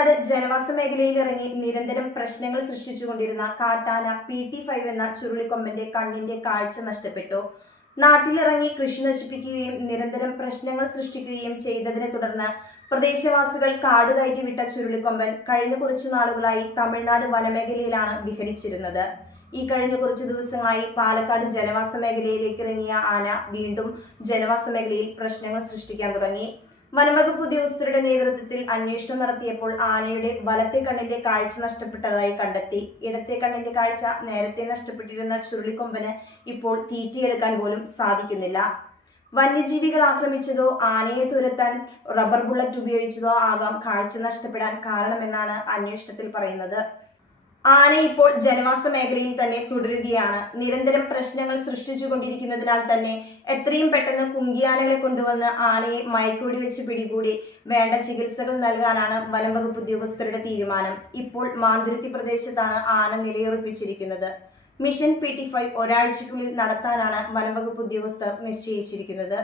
പാലക്കാട് ജനവാസ മേഖലയിൽ ഇറങ്ങി നിരന്തരം പ്രശ്നങ്ങൾ സൃഷ്ടിച്ചുകൊണ്ടിരുന്ന കാട്ടാന പി ടി ഫൈവ് എന്ന ചുരുളിക്കൊമ്പന്റെ കണ്ണിന്റെ കാഴ്ച നഷ്ടപ്പെട്ടു. നാട്ടിലിറങ്ങി കൃഷി നശിപ്പിക്കുകയും നിരന്തരം പ്രശ്നങ്ങൾ സൃഷ്ടിക്കുകയും ചെയ്തതിനെ തുടർന്ന് പ്രദേശവാസികൾ കാട് കയറ്റിവിട്ട ചുരുളിക്കൊമ്പൻ കഴിഞ്ഞ കുറച്ചു നാളുകളായി തമിഴ്നാട് വനമേഖലയിലാണ് വിഹരിച്ചിരുന്നത്. ഈ കഴിഞ്ഞ കുറച്ച് ദിവസങ്ങളായി പാലക്കാട് ജനവാസ മേഖലയിലേക്ക് ഇറങ്ങിയ ആന വീണ്ടും ജനവാസ മേഖലയിൽ പ്രശ്നങ്ങൾ സൃഷ്ടിക്കാൻ തുടങ്ങി. വനംവകുപ്പ് ഉദ്യോഗസ്ഥരുടെ നേതൃത്വത്തിൽ അന്വേഷണം നടത്തിയപ്പോൾ ആനയുടെ വലത്തെ കണ്ണിന്റെ കാഴ്ച നഷ്ടപ്പെട്ടതായി കണ്ടെത്തി. ഇടത്തെ കണ്ണിന്റെ കാഴ്ച നേരത്തെ നഷ്ടപ്പെട്ടിരുന്ന ചുരുളിക്കൊമ്പന് ഇപ്പോൾ തീറ്റിയെടുക്കാൻ പോലും സാധിക്കുന്നില്ല. വന്യജീവികൾ ആക്രമിച്ചതോ ആനയെ തുരത്താൻ റബ്ബർ ബുള്ളറ്റ് ഉപയോഗിച്ചതോ ആകാം കാഴ്ച നഷ്ടപ്പെടാൻ കാരണമെന്നാണ് അന്വേഷണത്തിൽ പറയുന്നത്. ആന ഇപ്പോൾ ജനവാസ മേഖലയിൽ തന്നെ തുടരുകയാണ്. നിരന്തരം പ്രശ്നങ്ങൾ സൃഷ്ടിച്ചുകൊണ്ടിരിക്കുന്നതിനാൽ തന്നെ എത്രയും പെട്ടെന്ന് കുങ്കിയാനകളെ കൊണ്ടുവന്ന് ആനയെ മയക്കൂടി വെച്ച് പിടികൂടി വേണ്ട ചികിത്സകൾ നൽകാനാണ് വനം വകുപ്പ് ഉദ്യോഗസ്ഥരുടെ തീരുമാനം. ഇപ്പോൾ മാന്തുരുത്തി പ്രദേശത്താണ് ആന നിലയുറപ്പിച്ചിരിക്കുന്നത്. മിഷൻ പി ടി ഫൈവ് ഒരാഴ്ചയ്ക്കുള്ളിൽ നടത്താനാണ് വനം വകുപ്പ് ഉദ്യോഗസ്ഥർ നിശ്ചയിച്ചിരിക്കുന്നത്.